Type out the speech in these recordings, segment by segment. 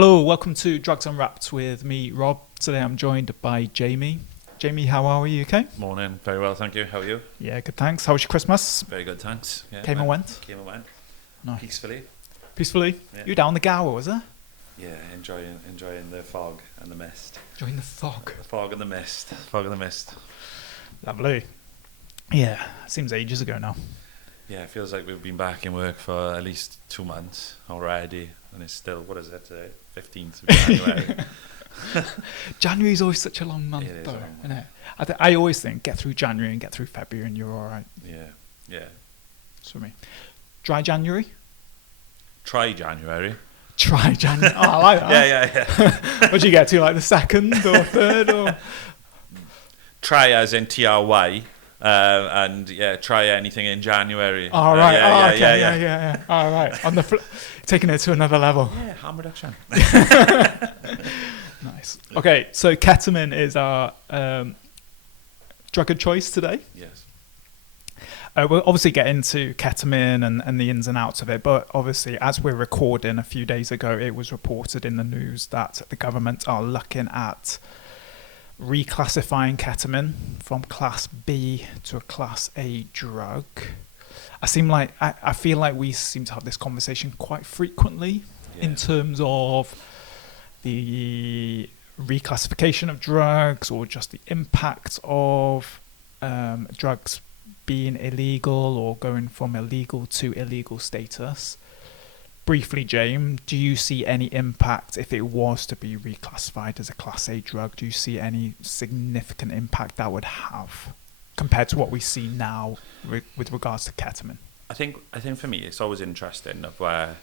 Hello, welcome to Drugs Unwrapped with me, Rob. Today I'm joined by Jamie. Jamie, how are you? Okay? Morning. Very well, thank you. How are you? Yeah, good, thanks. How was your Christmas? Very good, thanks. Yeah, Came and went? Came and went. Nice. Peacefully. Peacefully? Yeah. You down the Gower, was it? Yeah, enjoying the fog and the mist. Enjoying the fog. The fog and the mist. Fog and the mist. Lovely. Yeah, seems ages ago now. Yeah, it feels like we've been back in work for at least 2 months already, and it's still, what is it today? 15th of January. January's always such a long month, It is though, a long isn't it? I always think get through January and get through February and you're all right. Yeah. That's for me. Dry January? Try January. Try January. Oh, I like that. Yeah. What'd you get to, like the second or third? Or Try as in TRY. And yeah, try anything in January. all right. Yeah. All right. On the taking it to another level. Yeah, harm reduction. Nice. Okay, so ketamine is our drug of choice today. Yes. We'll obviously get into ketamine and the ins and outs of it, but obviously as we're recording a few days ago, it was reported in the news that the government are looking at reclassifying ketamine from class B to a class A drug. I feel like we seem to have this conversation quite frequently in terms of the reclassification of drugs or just the impact of drugs being illegal or going from illegal to illegal status. Briefly, James, do you see any impact if it was to be reclassified as a Class A drug? Do you see any significant impact that would have compared to what we see now with regards to ketamine? I think for me, it's always interesting of where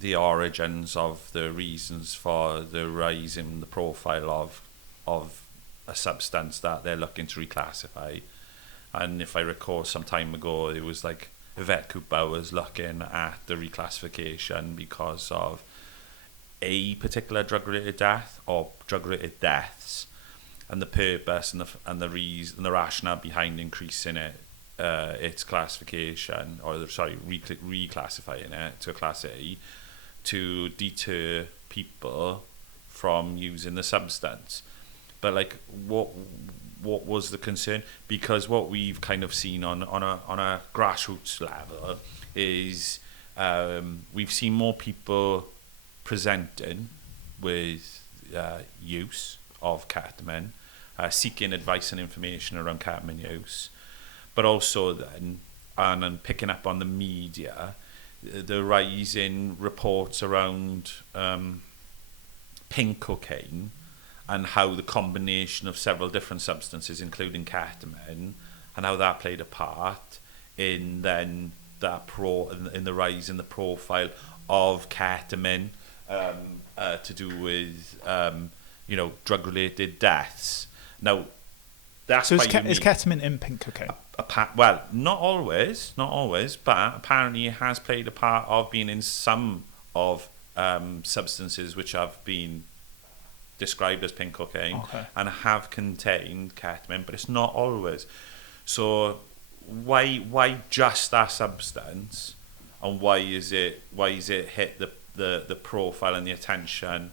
the origins of the reasons for the rise in the profile of a substance that they're looking to reclassify. And if I recall some time ago, it was like Yvette Cooper was looking at the reclassification because of a particular drug-related death or drug-related deaths, and the purpose and the reason and the rationale behind increasing its classification, reclassifying it to a class A, to deter people from using the substance. But like, what was the concern? Because what we've kind of seen on a grassroots level is we've seen more people presenting with use of ketamine, seeking advice and information around ketamine use, but also then and picking up on the media, the rise in reports around pink cocaine, and how the combination of several different substances, including ketamine, and how that played a part in then in the rise in the profile of ketamine to do with drug-related deaths. Now, that's so is ketamine in pink cocaine? Well, not always, but apparently it has played a part of being in some of substances which have been described as pink cocaine, and have contained ketamine, but it's not always. So why just that substance, and why is it hit the profile and the attention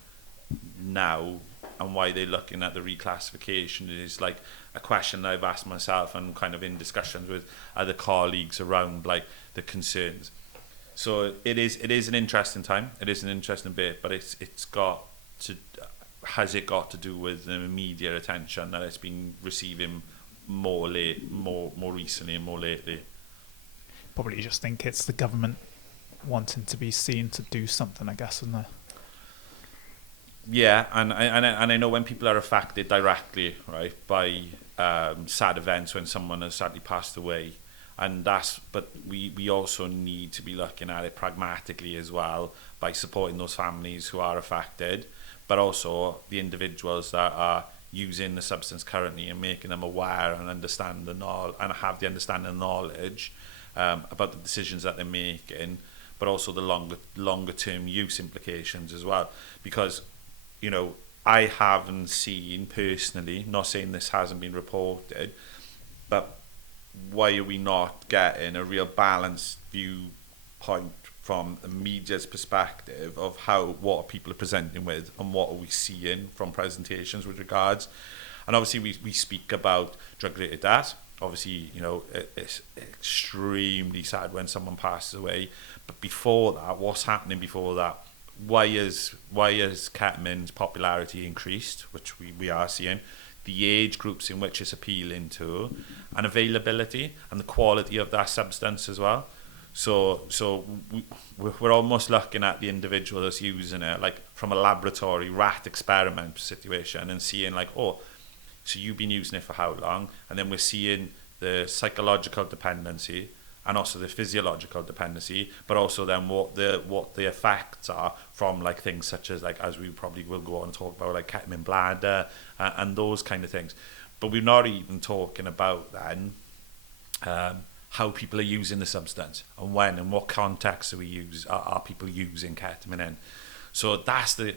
now, and why they're looking at the reclassification is like a question that I've asked myself and kind of in discussions with other colleagues around like the concerns. So it is an interesting time. It is an interesting bit, but has it got to do with the media attention that it's been receiving more recently and more lately? Probably just think it's the government wanting to be seen to do something, I guess, isn't it? Yeah, and I know when people are affected directly, right, by sad events when someone has sadly passed away, but we also need to be looking at it pragmatically as well by supporting those families who are affected, but also the individuals that are using the substance currently and making them aware and understand and have the understanding and knowledge about the decisions that they're making, but also the longer term use implications as well. Because, I haven't seen personally, not saying this hasn't been reported, but why are we not getting a real balanced viewpoint from the media's perspective of what are people are presenting with and what are we seeing from presentations with regards. And obviously we speak about drug-related death. Obviously, you know, it's extremely sad when someone passes away. But before that, what's happening before that? Why is ketamine's popularity increased, which we are seeing, the age groups in which it's appealing to, and availability and the quality of that substance as well. So we're almost looking at the individual that's using it like from a laboratory rat experiment situation and seeing like, oh, so you've been using it for how long? And then we're seeing the psychological dependency and also the physiological dependency, but also then what the effects are from like things such as, like, as we probably will go on and talk about, like Ketamine-bladder and those kind of things. But we're not even talking about then how people are using the substance and when and what context are people using ketamine in. So that's the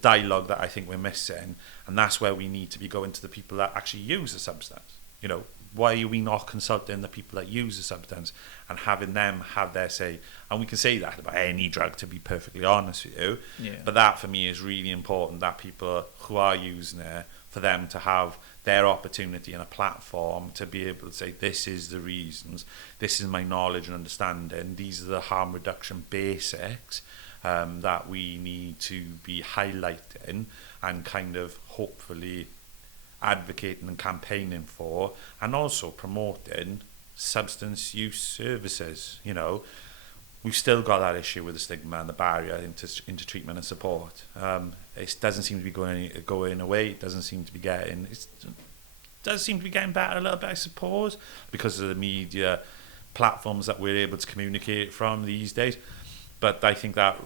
dialogue that I think we're missing, and that's where we need to be going to the people that actually use the substance. You know, why are we not consulting the people that use the substance and having them have their say? And we can say that about any drug, to be perfectly honest with you. Yeah. But that for me is really important, that people who are using it, for them to have their opportunity and a platform to be able to say, this is the reasons, this is my knowledge and understanding, these are the harm reduction basics that we need to be highlighting and kind of hopefully advocating and campaigning for, and also promoting substance use services. You know, we've still got that issue with the stigma and the barrier into treatment and support. It doesn't seem to be going away. It doesn't seem to be getting. It does seem to be getting better a little bit, I suppose, because of the media platforms that we're able to communicate from these days. But I think that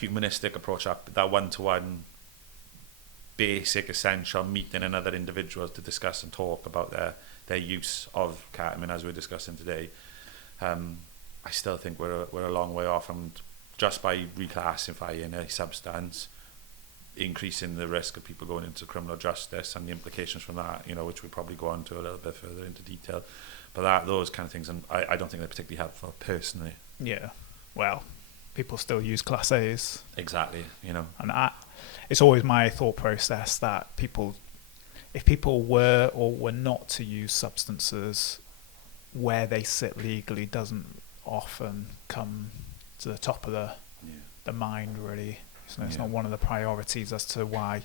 humanistic approach, that one-to-one, basic, essential meeting another individual to discuss and talk about their use of ketamine, as we're discussing today, I still think we're a long way off, and just by reclassifying a substance, increasing the risk of people going into criminal justice and the implications from that, you know, which we probably go on to a little bit further into detail. But those kind of things, and I don't think they're particularly helpful personally. Yeah, well, people still use Class A's. Exactly, you know. And it's always my thought process that if people were or were not to use substances, where they sit legally doesn't often come to the top of the mind, really. So it's not one of the priorities as to why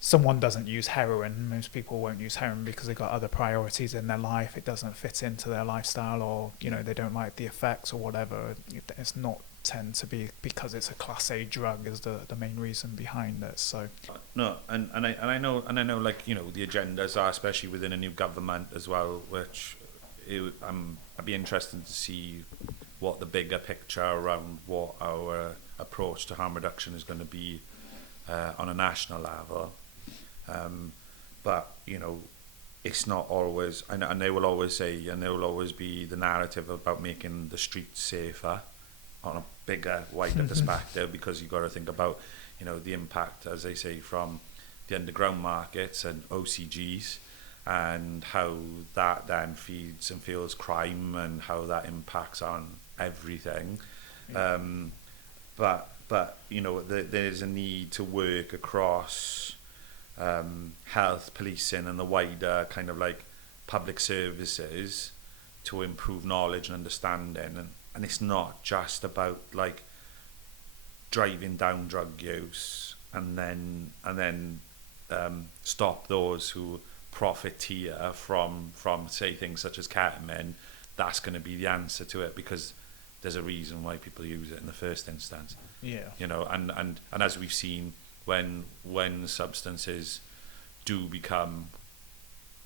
someone doesn't use heroin. Most people won't use heroin because they've got other priorities in their life. It doesn't fit into their lifestyle, or, you know, they don't like the effects or whatever. It's not tend to be because it's a Class A drug is the main reason behind it. So no, and I know, like, you know, the agendas are, especially within a new government as well, which I'd be interested to see what the bigger picture around what our approach to harm reduction is going to be on a national level. But, you know, it's not always, and they will always say, and there will always be the narrative about making the streets safer on a bigger, wider perspective, because you've got to think about, you know, the impact, as they say, from the underground markets and OCGs, and how that then feeds and fuels crime, and how that impacts on everything. Yeah. But you know, there's a need to work across health, policing, and the wider kind of like public services to improve knowledge and understanding. And it's not just about like driving down drug use and then stop those who profiteer from say things such as ketamine. That's going to be the answer to it, because there's a reason why people use it in the first instance. Yeah. You know, and as we've seen, when substances do become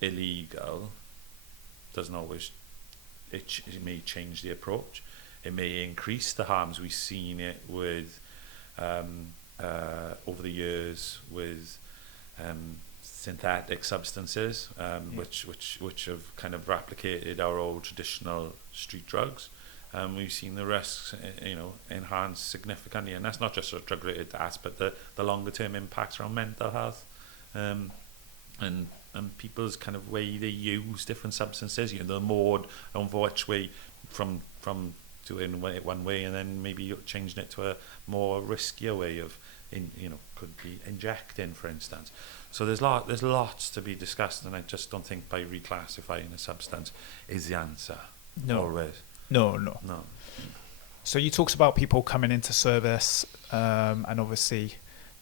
illegal, doesn't always it may change the approach. It may increase the harms. We've seen it with over the years with synthetic substances, which have kind of replicated our old traditional street drugs. We've seen the risks, you know, enhance significantly, and that's not just sort of drug-related deaths, but the longer-term impacts around mental health, and people's kind of way they use different substances. You know, the mode on which way, from from doing it one way and then maybe you're changing it to a more riskier way of, could be injecting, for instance. So there's lots to be discussed, and I just don't think by reclassifying a substance is the answer. No. Always. No. So you talked about people coming into service, and obviously,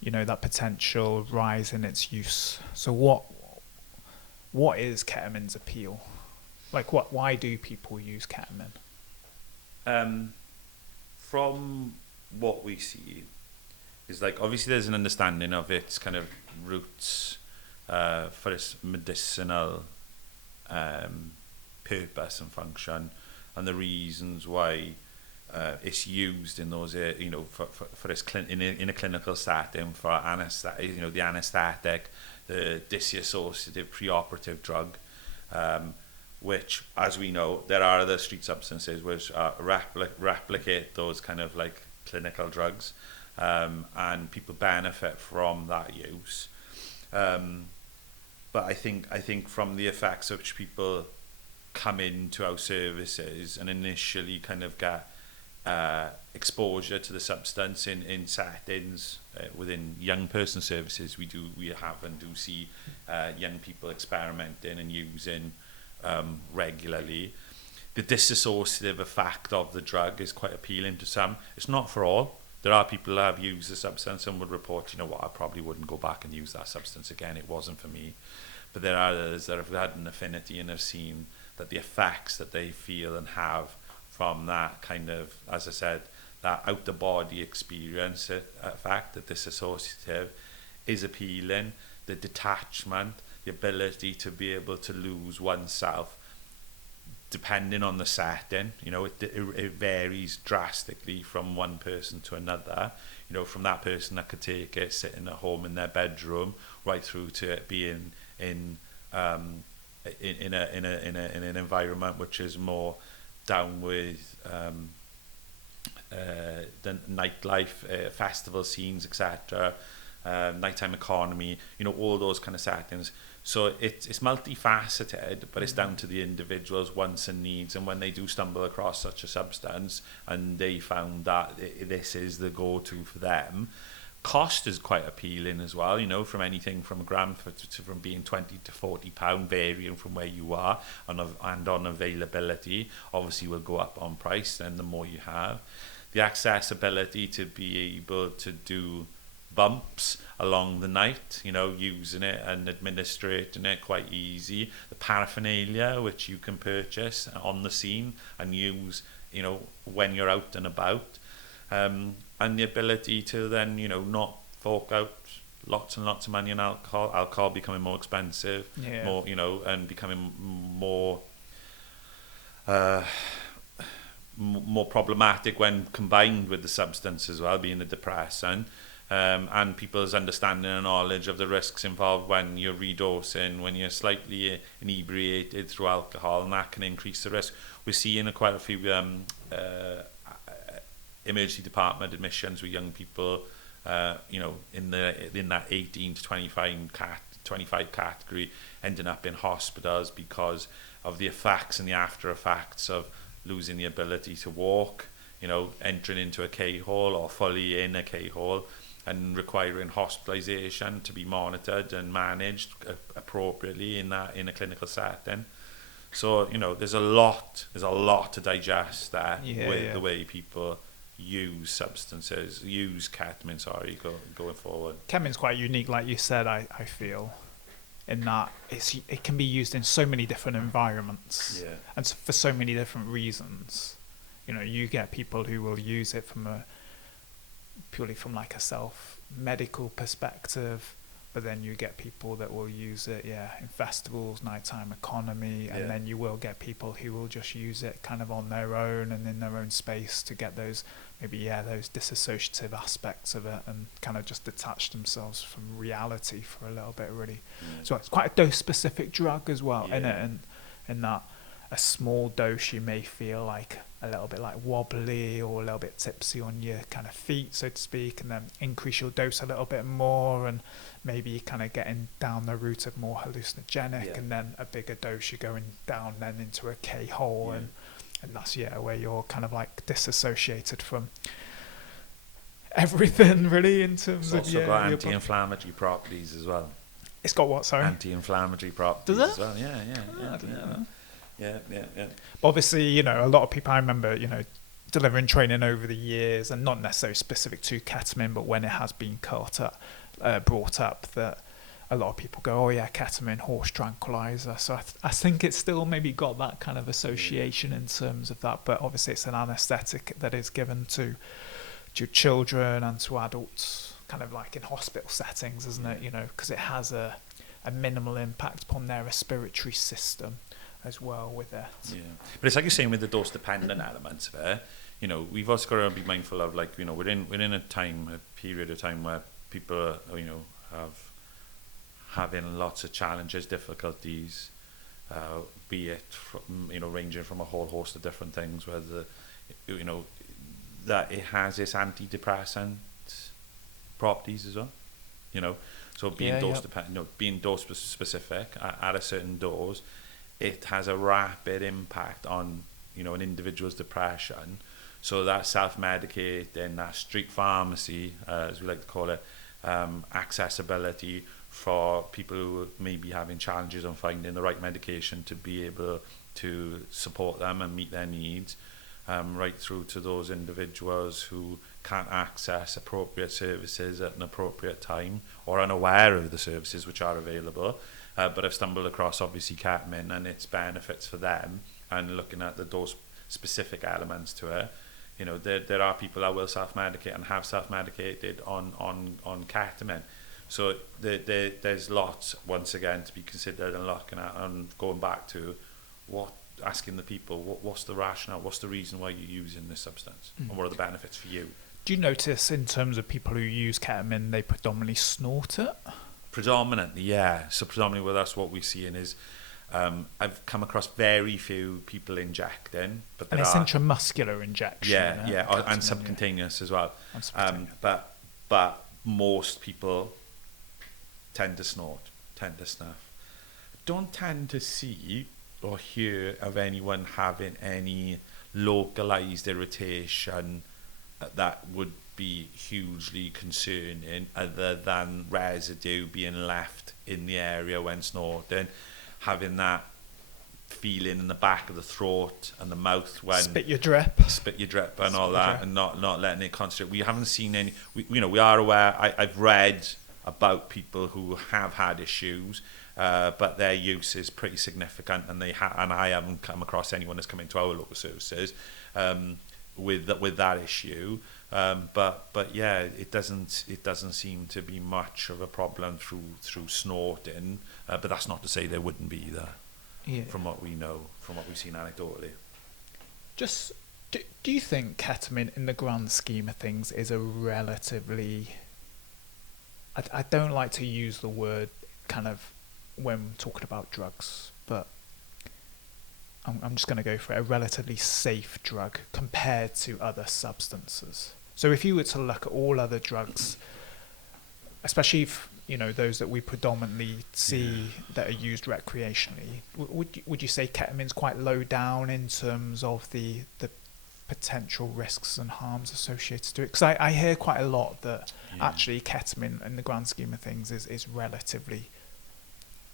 that potential rise in its use. So what is ketamine's appeal? Like, why do people use ketamine? From what we see, is like, obviously there's an understanding of its kind of roots for its medicinal purpose and function, and the reasons why it's used in those, for its in a clinical setting for anesthetic, the anesthetic, the dissociative preoperative drug, which, as we know, there are other street substances which replicate those kind of like clinical drugs, and people benefit from that use. But I think from the effects which people come into our services and initially kind of get exposure to the substance in settings within young person services, we have and do see young people experimenting and using regularly. The dissociative effect of the drug is quite appealing to some. It's not for all. There are people who have used the substance and would report, I probably wouldn't go back and use that substance again. It wasn't for me. But there are others that have had an affinity and have seen that the effects that they feel and have from that kind of, as I said, that out-the-body experience effect, the dissociative, is appealing. The detachment, the ability to be able to lose oneself depending on the setting, it varies drastically from one person to another. From that person that could take it sitting at home in their bedroom, right through to it being in an environment which is more down with the nightlife, festival scenes, etc., nighttime economy, all those kind of settings. So it's multifaceted, but it's down to the individual's wants and needs, and when they do stumble across such a substance and they found that this is the go-to for them, cost is quite appealing as well, from anything from a gram from being 20 to 40 pound, varying from where you are, and on availability. Obviously will go up on price, and the more you have. The accessibility to be able to do bumps along the night, using it and administrating it quite easy. The paraphernalia which you can purchase on the scene and use, when you're out and about, and the ability to then, not fork out lots and lots of money on alcohol becoming more expensive, more, and becoming more more problematic when combined with the substance as well, being a depressant. And people's understanding and knowledge of the risks involved when you're redosing, when you're slightly inebriated through alcohol, and that can increase the risk. We're seeing quite a few emergency department admissions with young people, in that 18 to 25 category, ending up in hospitals because of the effects and the after effects of losing the ability to walk, entering into a K-hole or fully in a K-hole, and requiring hospitalization to be monitored and managed appropriately in a clinical setting. So there's a lot to digest there with the way people use ketamine. Going forward. Ketamine's quite unique, like you said. I feel, in that it can be used in so many different environments, and for so many different reasons. You get people who will use it purely from like a self-medical perspective, but then you get people that will use it in festivals, nighttime economy, and then you will get people who will just use it kind of on their own and in their own space to get those those dissociative aspects of it and kind of just detach themselves from reality for a little bit, really. So it's quite a dose specific drug as well, isn't it? And in that a small dose you may feel like a little bit like wobbly or a little bit tipsy on your kind of feet, so to speak, and then increase your dose a little bit more and maybe kind of getting down the route of more hallucinogenic, and then a bigger dose you're going down then into a K-hole, and And that's, where you're kind of like disassociated from everything, really, in terms It's of also got anti-inflammatory properties as well. It's got what, sorry? Anti-inflammatory properties Does it? as well. Yeah. I didn't know. Yeah. But obviously, a lot of people, I remember, delivering training over the years, and not necessarily specific to ketamine, but when it has been brought up, that a lot of people go, oh yeah, ketamine, horse tranquilizer. So I think it's still maybe got that kind of association in terms of that, but obviously it's an anesthetic that is given to children and to adults, kind of like in hospital settings, isn't it? Because it has a minimal impact upon their respiratory system as well with it. Yeah, but it's like you're saying with the dose dependent elements of it. We've also got to be mindful of, like, we're in a period of time where people are, have having lots of challenges, difficulties, be it from, ranging from a whole host of different things, whether that it has its antidepressant properties as well. So being being dose specific at a certain dose, it has a rapid impact on an individual's depression. So that self-medicating, that street pharmacy, as we like to call it, accessibility for people who may be having challenges on finding the right medication to be able to support them and meet their needs, right through to those individuals who can't access appropriate services at an appropriate time or unaware of the services which are available, but have stumbled across obviously ketamine and its benefits for them, and looking at the dose specific elements to it. There are people that will self-medicate and have self-medicated on ketamine. So there's lots, once again, to be considered and looking at, and going back to asking the people, what's the rationale, what's the reason why you're using this substance, and what are the benefits for you? Do you notice in terms of people who use ketamine, they predominantly snort it? Predominantly, yeah. So predominantly, well, that's what we're seeing is, I've come across very few people injecting, but and it's intramuscular injection. Yeah, and subcutaneous as well. But most people tend to snort, tend to snuff. Don't tend to see or hear of anyone having any localized irritation that would be hugely concerning, other than residue being left in the area when snorting, having that feeling in the back of the throat and the mouth when spit your drip and all that, and not letting it concentrate. We haven't seen any. We are aware. I've read about people who have had issues, but their use is pretty significant, and I haven't come across anyone that's come into our local services with that issue. But yeah, it doesn't seem to be much of a problem through snorting. But that's not to say there wouldn't be either. Yeah. From what we know, from what we've seen anecdotally. Just do you think ketamine, in the grand scheme of things, is a relatively... I don't like to use the word kind of when talking about drugs, but I'm just going to go for it, a relatively safe drug compared to other substances. So if you were to look at all other drugs, especially if, those that we predominantly see that are used recreationally, would you say ketamine's quite low down in terms of the potential risks and harms associated to it? Because I hear quite a lot that actually ketamine, in the grand scheme of things, is relatively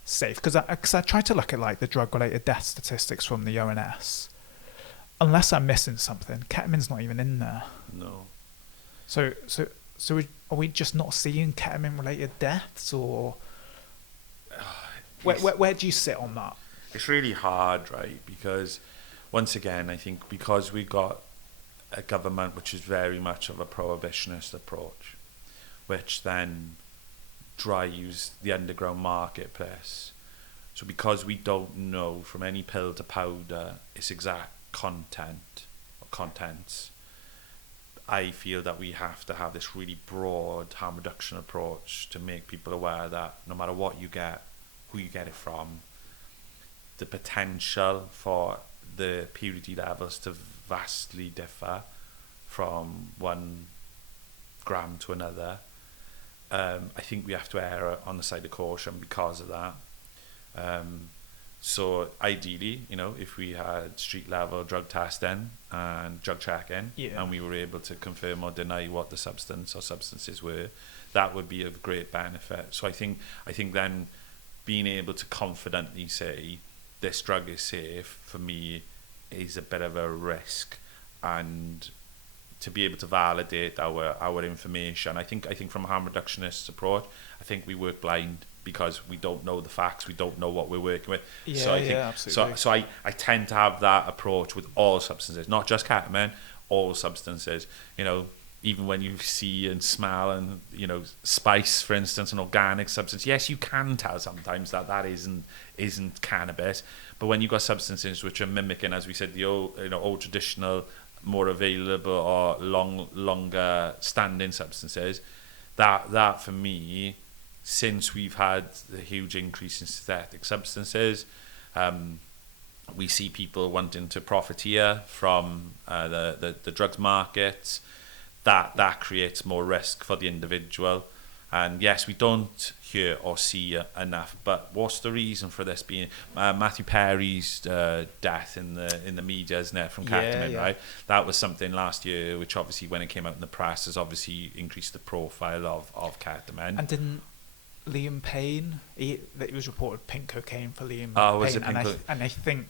safe. Because I tried to look at like the drug-related death statistics from the ONS. Unless I'm missing something, ketamine's not even in there. No. So are we just not seeing ketamine-related deaths, or where do you sit on that? It's really hard, right? Because once again, I think because we got a government which is very much of a prohibitionist approach, which then drives the underground marketplace. So because we don't know from any pill to powder its exact content or contents, I feel that we have to have this really broad harm reduction approach to make people aware that no matter what you get, who you get it from, the potential for the purity levels to vastly differ from 1 gram to another. I think we have to err on the side of caution because of that. So ideally, if we had street level drug testing and drug checking, and we were able to confirm or deny what the substance or substances were, that would be of great benefit. So I think then being able to confidently say this drug is safe for me is a bit of a risk, and to be able to validate our information. I think from a harm reductionist approach, I think we work blind because we don't know the facts, we don't know what we're working with. So I think, absolutely. So I tend to have that approach with all substances, not just ketamine, all substances. Even when you see and smell and spice, for instance, an organic substance, yes, you can tell sometimes that isn't cannabis. But when you've got substances which are mimicking, as we said, the old traditional, more available or longer standing substances, that for me, since we've had the huge increase in synthetic substances, we see people wanting to profiteer from the drugs markets. That creates more risk for the individual. And yes, we don't hear or see enough. But what's the reason for this being? Matthew Perry's death in the media, isn't it, from ketamine, right? That was something last year, which obviously, when it came out in the press, has obviously increased the profile of ketamine. And didn't Liam Payne? It was reported pink cocaine for Liam Payne. Oh, was it pink cocaine? And I think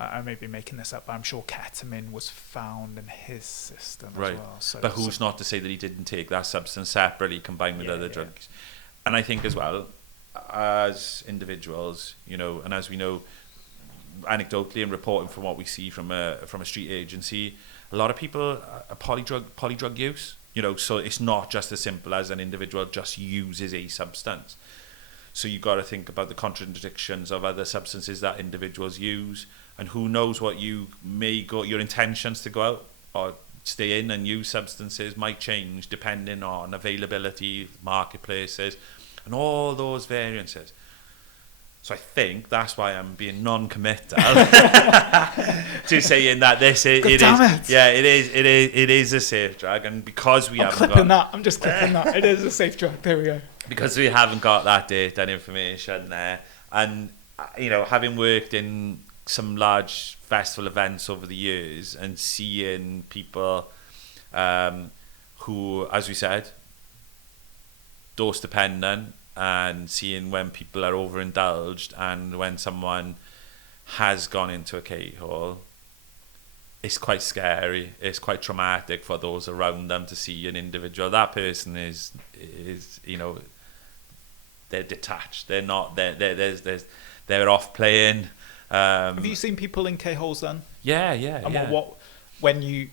I may be making this up, but I'm sure ketamine was found in his system as well. So, but who's not to say that he didn't take that substance separately, combined with other drugs? And I think as well, as individuals, and as we know, anecdotally and reporting from what we see from a street agency, a lot of people are polydrug use. So it's not just as simple as an individual just uses a substance. So you've got to think about the contradictions of other substances that individuals use, and who knows what your intentions to go out or stay in and use substances might change depending on availability, marketplaces, and all those variances. So I think that's why I'm being non-committal to saying that it is a safe drug, and because we I'm just clipping that. It is a safe drug. There we go. Because we haven't got that data and information there, and having worked in some large festival events over the years and seeing people who, as we said, dose dependent, and seeing when people are overindulged and when someone has gone into a K-hole, it's quite scary. It's quite traumatic for those around them to see an individual. That person is they're detached. They're not. They're off playing. Have you seen people in K-holes then? Yeah. And what when you,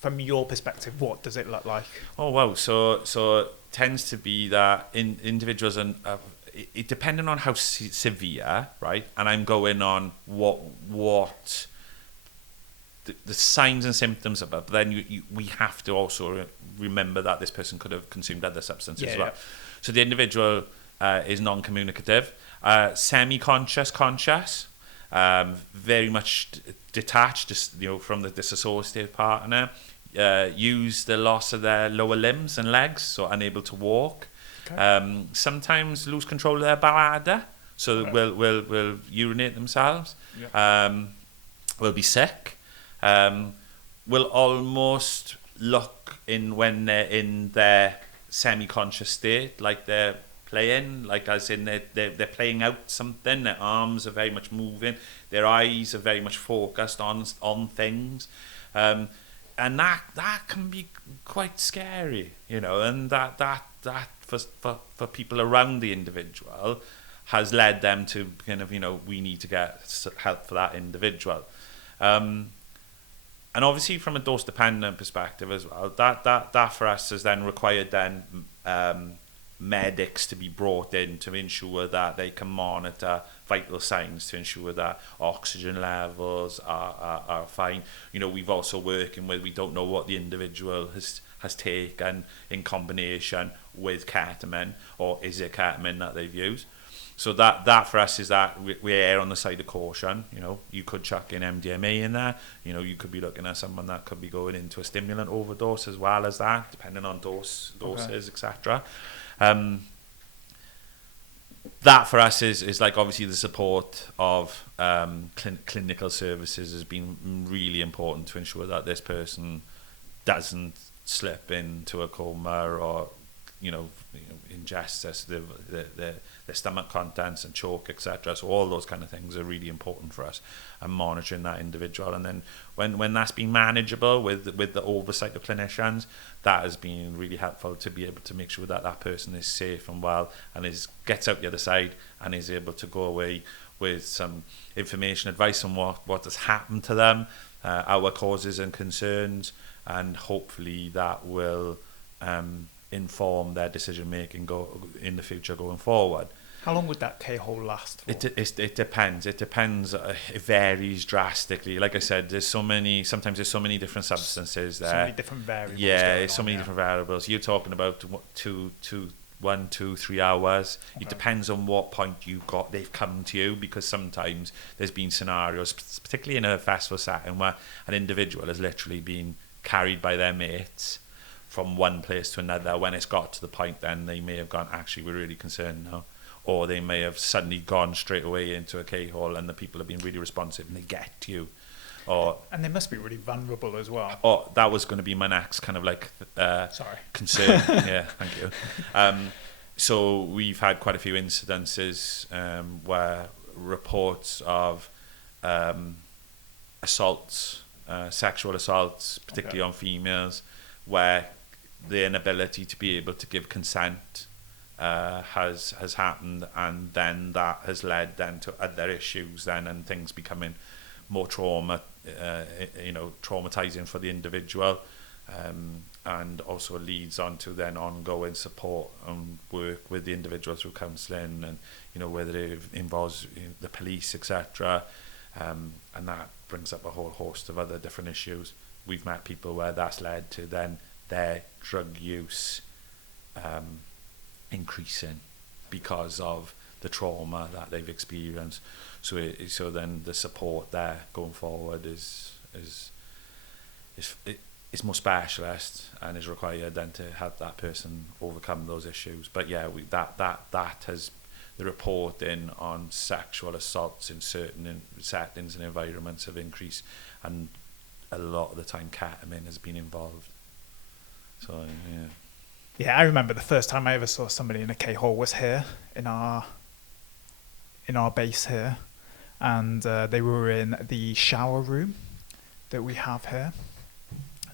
from your perspective, what does it look like? Oh wow. So tends to be that individuals and it depending on how severe, right? And I'm going on what the signs and symptoms are, but then we have to also remember that this person could have consumed other substances as well. So the individual is non-communicative, semi-conscious, conscious, very much detached, just from the disassociative partner. Use the loss of their lower limbs and legs, so unable to walk. Okay. Sometimes lose control of their bladder, so will urinate themselves. Will be sick. Will almost look when they're in their semi-conscious state, like they're playing, like as in they're playing out something. Their arms are very much moving. Their eyes are very much focused on things. And that can be quite scary, and that for people around the individual has led them to kind of, we need to get help for that individual. And obviously from a dose dependent perspective as well, that for us has then required medics to be brought in to ensure that they can monitor vital signs, to ensure that oxygen levels are fine. We've also working with, we don't know what the individual has taken in combination with ketamine, or is it ketamine that they've used. So that for us is that we err on the side of caution. You could chuck in MDMA in there. You could be looking at someone that could be going into a stimulant overdose as well as that, depending on doses, etc. that for us is like obviously the support of clinical services has been really important to ensure that this person doesn't slip into a coma or ingest their stomach contents and choke, etc. So all those kind of things are really important for us, and monitoring that individual. And then when that's been manageable with the oversight of clinicians, that has been really helpful to be able to make sure that that person is safe and well and gets out the other side and is able to go away with some information, advice on what has happened to them, our causes and concerns, and hopefully that will inform their decision making in the future going forward. How long would that K-hole last for? It depends. It depends. It varies drastically. Like I said, sometimes there's so many different substances there. So many different variables. Yeah, so many different variables. You're talking about 1, 2, 3 hours. Okay. It depends on what point they've come to you, because sometimes there's been scenarios, particularly in a festival setting, where an individual has literally been carried by their mates from one place to another. When it's got to the point, then they may have gone, actually, we're really concerned now. Or they may have suddenly gone straight away into a K-hole and the people have been really responsive and they get you. And they must be really vulnerable as well. Oh, that was going to be my next kind of concern. Yeah, thank you. So we've had quite a few incidences where reports of assaults, sexual assaults, particularly on females, where the inability to be able to give consent has happened, and then that has led then to other issues then, and things becoming more traumatizing for the individual, and also leads on to then ongoing support and work with the individual through counselling, and whether it involves the police, etc. And that brings up a whole host of other different issues. We've met people where that's led to then their drug use increasing because of the trauma that they've experienced. So then the support there going forward is more specialist and is required then to help that person overcome those issues. But yeah, that has the reporting on sexual assaults in certain settings and environments have increased, and a lot of the time ketamine has been involved. So yeah. Yeah, I remember the first time I ever saw somebody in a K-hole was here in our base here, and they were in the shower room that we have here.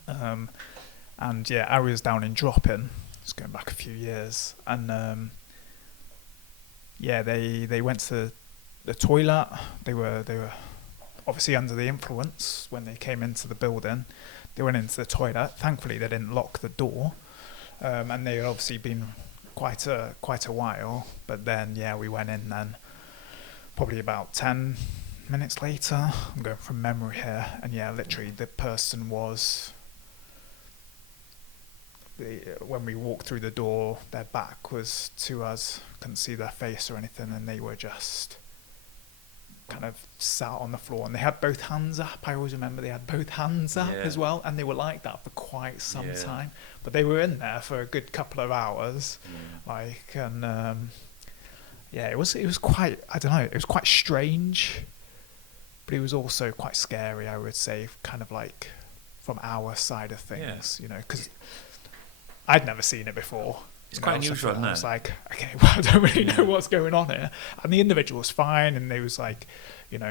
And yeah, I was down in Drop-In. It's going back a few years, and yeah, they went to the toilet. They were obviously under the influence when they came into the building. They went into the toilet. Thankfully, they didn't lock the door. And they had obviously been quite a while, but then yeah, we went in then probably about 10 minutes later. I'm going from memory here, and yeah, literally the person was, when we walked through the door, their back was to us, couldn't see their face or anything, and they were just kind of sat on the floor, and they had both hands up. I always remember they had both hands up as well, and they were like that for quite some time. But they were in there for a good couple of hours, and yeah, it was quite, I don't know, it was quite strange, but it was also quite scary, I would say, kind of like from our side of things, because I'd never seen it before. It's quite unusual, isn't it? I was like, okay, well, I don't really know what's going on here. And the individual was fine, and they was like, and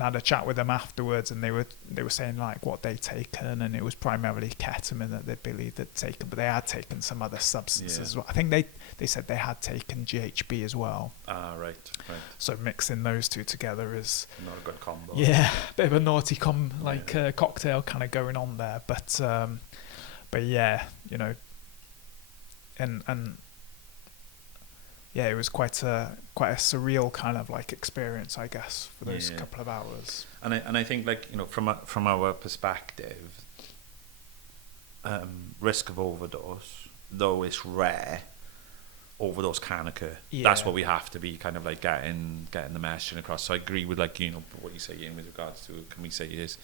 I had a chat with them afterwards, and they were saying like what they'd taken, and it was primarily ketamine that they believed they'd taken, but they had taken some other substances as well. I think they said they had taken GHB as well. Right. So mixing those two together is not a good combo. Yeah, bit of a naughty cocktail kind of going on there, but yeah, and yeah, it was quite a surreal kind of like experience, I guess, for those couple of hours. And I think from our perspective, risk of overdose, though it's rare, overdose can occur. That's what we have to be kind of like getting the messaging across. So I agree with what you say in with regards to, can we say is,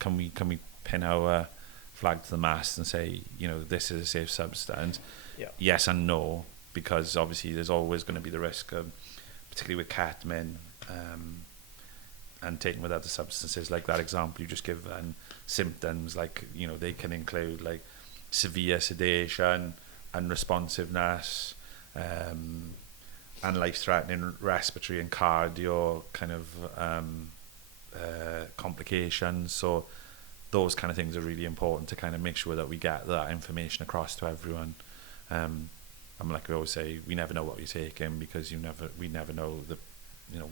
can we pin our flag to the mast and say, this is a safe substance? Yes and no. because obviously there's always going to be the risk of, particularly with ketamine, and taken with other substances, like that example you just given, symptoms like, they can include like severe sedation, unresponsiveness, and life-threatening respiratory and cardio kind of complications. So those kind of things are really important to kind of make sure that we get that information across to everyone. And like we always say, we never know what you're taking, because we never know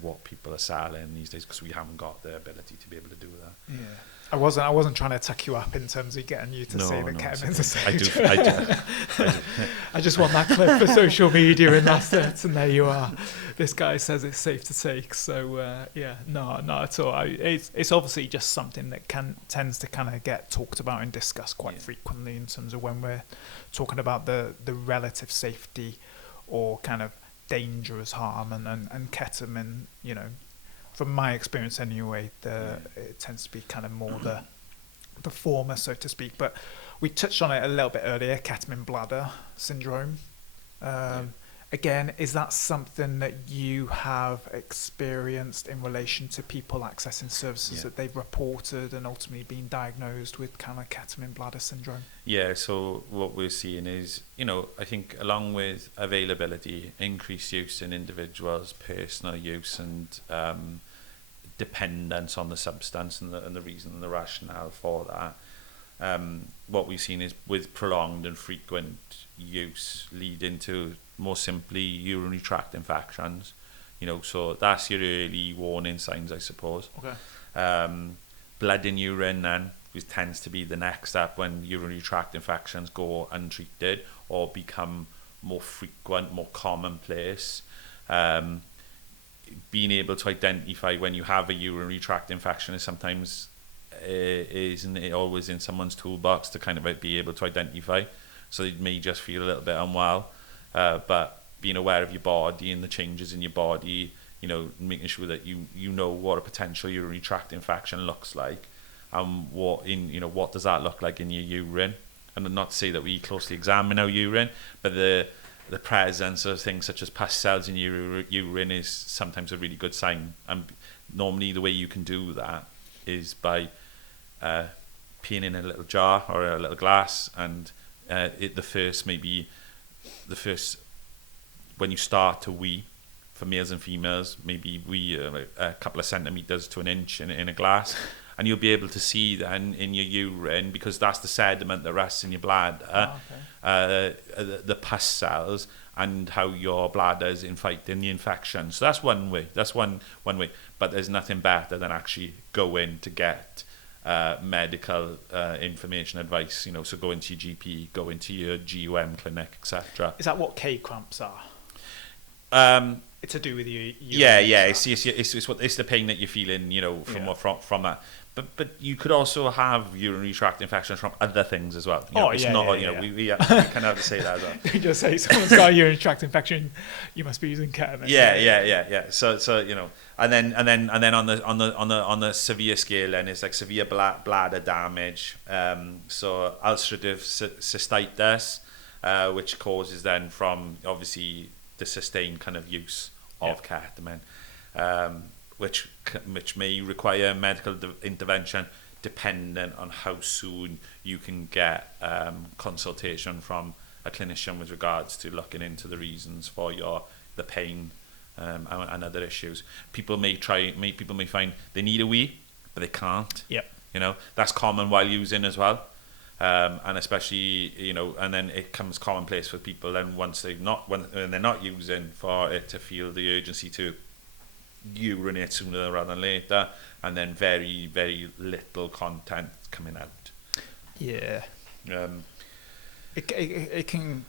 what people are selling these days, because we haven't got the ability to be able to do that. Yeah. I wasn't trying to tuck you up in terms of getting you to say that ketamine's a safe. I do. I just want that clip for social media, and that's it. And there you are. This guy says it's safe to take. So no, not at all. It's obviously just something that tends to kind of get talked about and discussed quite frequently in terms of when we're talking about the relative safety or kind of dangerous harm, and ketamine, from my experience anyway, it tends to be kind of more the former, so to speak. But we touched on it a little bit earlier, ketamine-bladder syndrome. Again, is that something that you have experienced in relation to people accessing services that they've reported and ultimately been diagnosed with kind of ketamine-bladder syndrome? Yeah, so what we're seeing is, I think along with availability, increased use in individuals, personal use, and dependence on the substance, and the reason and the rationale for that. What we've seen is, with prolonged and frequent use, leading to, more simply, urinary tract infections. So that's your early warning signs, I suppose. Okay. Blood in urine then, which tends to be the next step when urinary tract infections go untreated or become more frequent, more commonplace. Being able to identify when you have a urinary tract infection is sometimes isn't it always in someone's toolbox to kind of be able to identify. So they may just feel a little bit unwell, but being aware of your body and the changes in your body, making sure that you know what a potential urinary tract infection looks like, and what does that look like in your urine. And not to say that we closely examine our urine, but the presence of things such as pus cells in your urine is sometimes a really good sign. And normally the way you can do that is by peeing in a little jar or a little glass, and the first when you start to wee, for males and females, maybe wee a couple of centimeters to an inch in a glass, and you'll be able to see then in your urine, because that's the sediment that rests in your bladder, the pus cells, and how your bladder is fighting the infection. So that's one way. That's one way. But there's nothing better than actually going to get medical information, advice. So go into your GP, go into your GUM clinic, etc. Is that what K cramps are? It's to do with you. Yeah. It's the pain that you're feeling, from that. But you could also have urinary tract infections from other things as well. We kind of have to say that as well. You just say someone's got a urinary tract infection, you must be using ketamine. Yeah. So and then on the severe scale, then it's like severe bladder damage. So ulcerative cystitis, which causes then from obviously the sustained kind of use of ketamine. Which may require medical intervention, dependent on how soon you can get consultation from a clinician with regards to looking into the reasons for the pain and other issues. People may find they need a wee, but they can't. Yep. That's common while using as well. And especially, and then it comes commonplace for people then when they're not using, for it to feel the urgency to urinate sooner rather than later, and then very, very little content coming out. Yeah. It can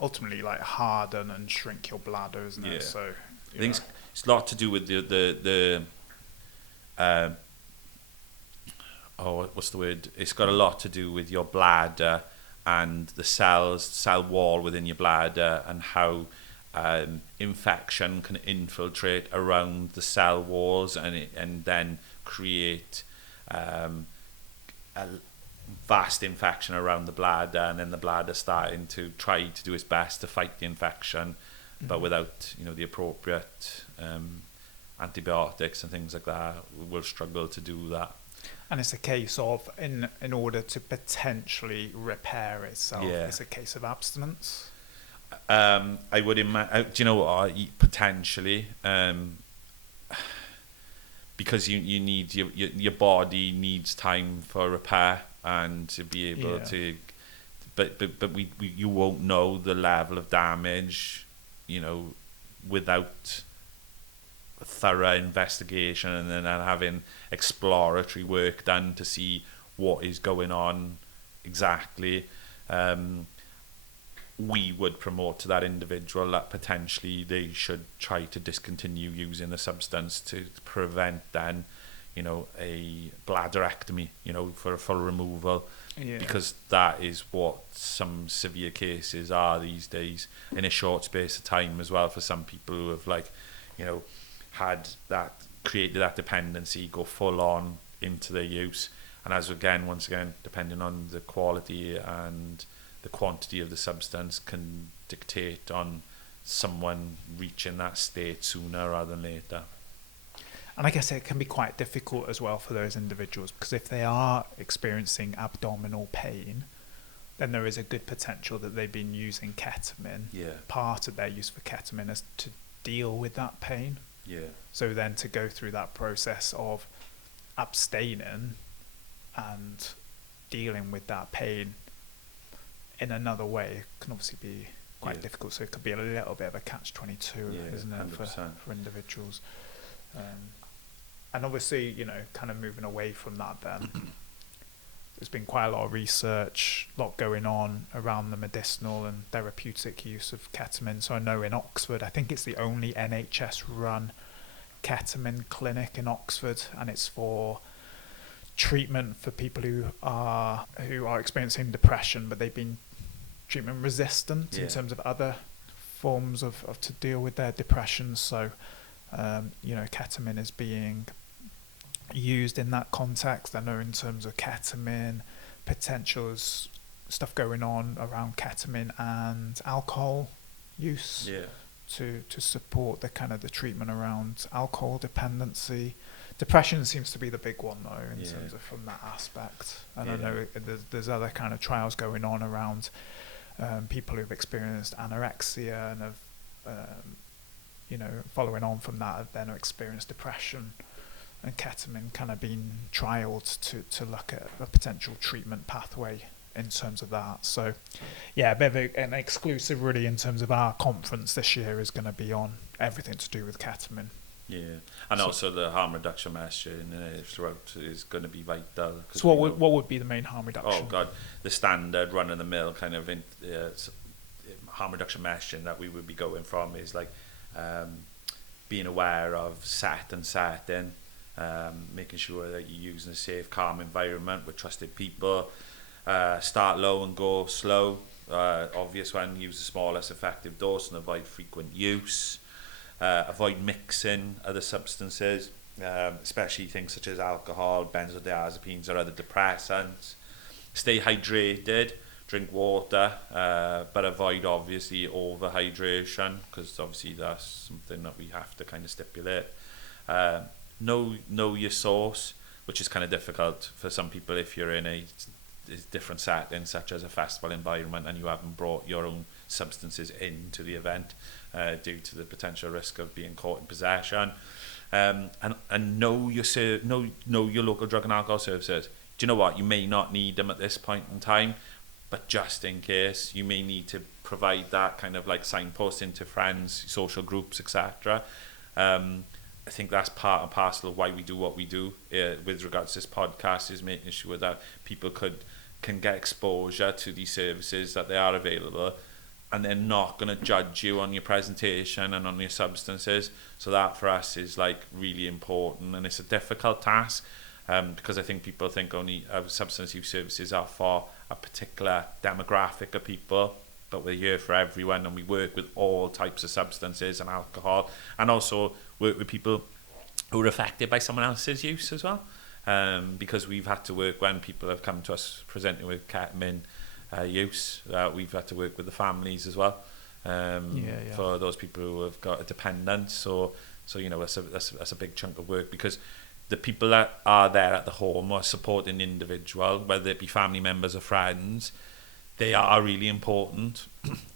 ultimately like harden and shrink your bladder, isn't it? So I think it's a lot to do with the what's the word? It's got a lot to do with your bladder and the cell wall within your bladder, and how infection can infiltrate around the cell walls and then create vast infection around the bladder, and then the bladder starting to try to do its best to fight the infection, but without, you know, the appropriate antibiotics and things like that, will struggle to do that. And it's a case of, in order to potentially repair itself, it's a case of abstinence. I would imagine, do you know what, potentially, because you need, your body needs time for repair and to be able to, but you won't know the level of damage, you know, without a thorough investigation and then having exploratory work done to see what is going on exactly. We would promote to that individual that potentially they should try to discontinue using the substance to prevent then, you know, a bladderectomy, you know, for a full removal, because that is what some severe cases are these days in a short space of time as well, for some people who have, like, you know, had that, created that dependency, go full on into their use. And as again, once again, depending on the quality and the quantity of the substance, can dictate on someone reaching that state sooner rather than later. And I guess it can be quite difficult as well for those individuals, because if they are experiencing abdominal pain, then there is a good potential that they've been using ketamine. Part of their use for ketamine is to deal with that pain. So then to go through that process of abstaining and dealing with that pain in another way can obviously be quite difficult. So it could be a little bit of a catch-22, isn't it, for individuals. And obviously, you know, kind of moving away from that then, there's been quite a lot of research, a lot going on around the medicinal and therapeutic use of ketamine. So I know in Oxford, I think it's the only NHS-run ketamine clinic in Oxford, and it's for treatment for people who are experiencing depression, but they've been treatment resistant in terms of other forms of to deal with their depression. So you know, ketamine is being used in that context. I know in terms of ketamine, potential stuff going on around ketamine and alcohol use to support the kind of the treatment around alcohol dependency. Depression seems to be the big one though, in terms of from that aspect. And I know there's other kind of trials going on around people who've experienced anorexia and have you know, following on from that, have then experienced depression, and ketamine kind of being trialled to look at a potential treatment pathway in terms of that. So yeah, a bit of an exclusive really in terms of our conference this year is going to be on everything to do with ketamine. And also the harm reduction messaging throughout is going to be vital. So what would be the main harm reduction? Oh God, the standard run-of-the-mill kind of harm reduction messaging that we would be going from is like being aware of set and setting, making sure that you're using a safe, calm environment with trusted people, start low and go slow, obvious one, use the smallest effective dose and avoid frequent use, avoid mixing other substances, especially things such as alcohol, benzodiazepines or other depressants. Stay hydrated, drink water, but avoid obviously overhydration, because obviously that's something that we have to kind of stipulate. Know your source, which is kind of difficult for some people if you're in a different setting, such as a festival environment, and you haven't brought your own substances into the event due to the potential risk of being caught in possession. And know your local drug and alcohol services. Do you know what? You may not need them at this point in time, but just in case, you may need to provide that kind of like signposting to friends, social groups, etc. I think that's part and parcel of why we do what we do with regards to this podcast, is making sure that people can get exposure to these services, that they are available, and they're not going to judge you on your presentation and on your substances. So that for us is like really important, and it's a difficult task because I think people think only substance use services are for a particular demographic of people, but we're here for everyone, and we work with all types of substances and alcohol, and also work with people who are affected by someone else's use as well. because we've had to work when people have come to us presenting with ketamine use. We've had to work with the families as well, for those people who have got a dependent. So that's a big chunk of work, because the people that are there at the home are supporting the individual, whether it be family members or friends. They are really important.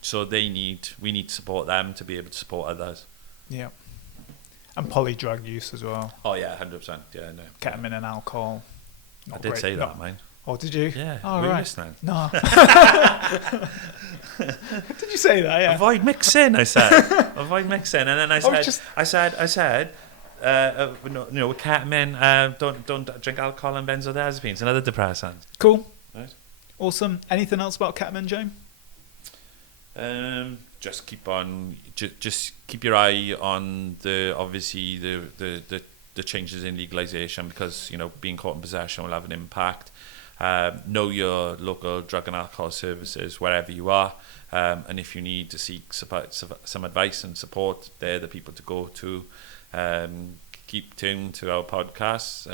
So we need to support them to be able to support others. Yeah. And polydrug use as well. Oh yeah, 100%. Yeah, no. Ketamine and alcohol. I did say that, mate. Oh, did you? Yeah. Oh, were you right. listening? No. Did you say that? Yeah. Avoid mixing, I said. Avoid mixing. And then I said, with ketamine, don't drink alcohol and benzodiazepines and other depressants. Cool. Right. Awesome. Anything else about ketamine, James? Just keep on. Just keep your eye on the changes in legalization, because being caught in possession will have an impact. Know your local drug and alcohol services wherever you are, and if you need to seek some advice and support, they're the people to go to. Keep tuned to our podcasts,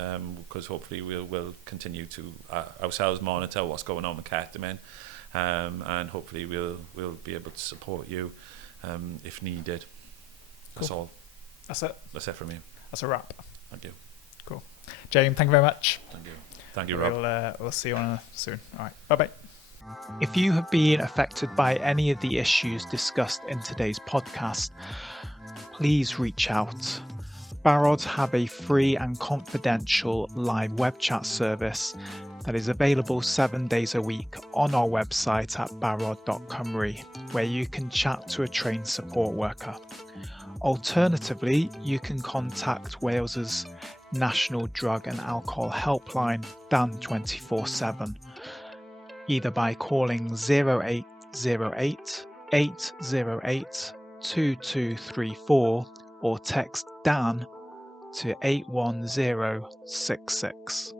because hopefully we'll continue to ourselves monitor what's going on with ketamine, and hopefully we'll be able to support you if needed. That's all. That's it from me. That's a wrap. Thank you. Cool. James, thank you very much. Thank you, Rob. We'll see you soon. All right. Bye-bye. If you have been affected by any of the issues discussed in today's podcast, please reach out. Barod have a free and confidential live web chat service that is available 7 days a week on our website at barod.cymru, where you can chat to a trained support worker. Alternatively, you can contact Wales's National Drug and Alcohol Helpline, Dan 24/7, either by calling 0808 808 2234 or text Dan to 81066.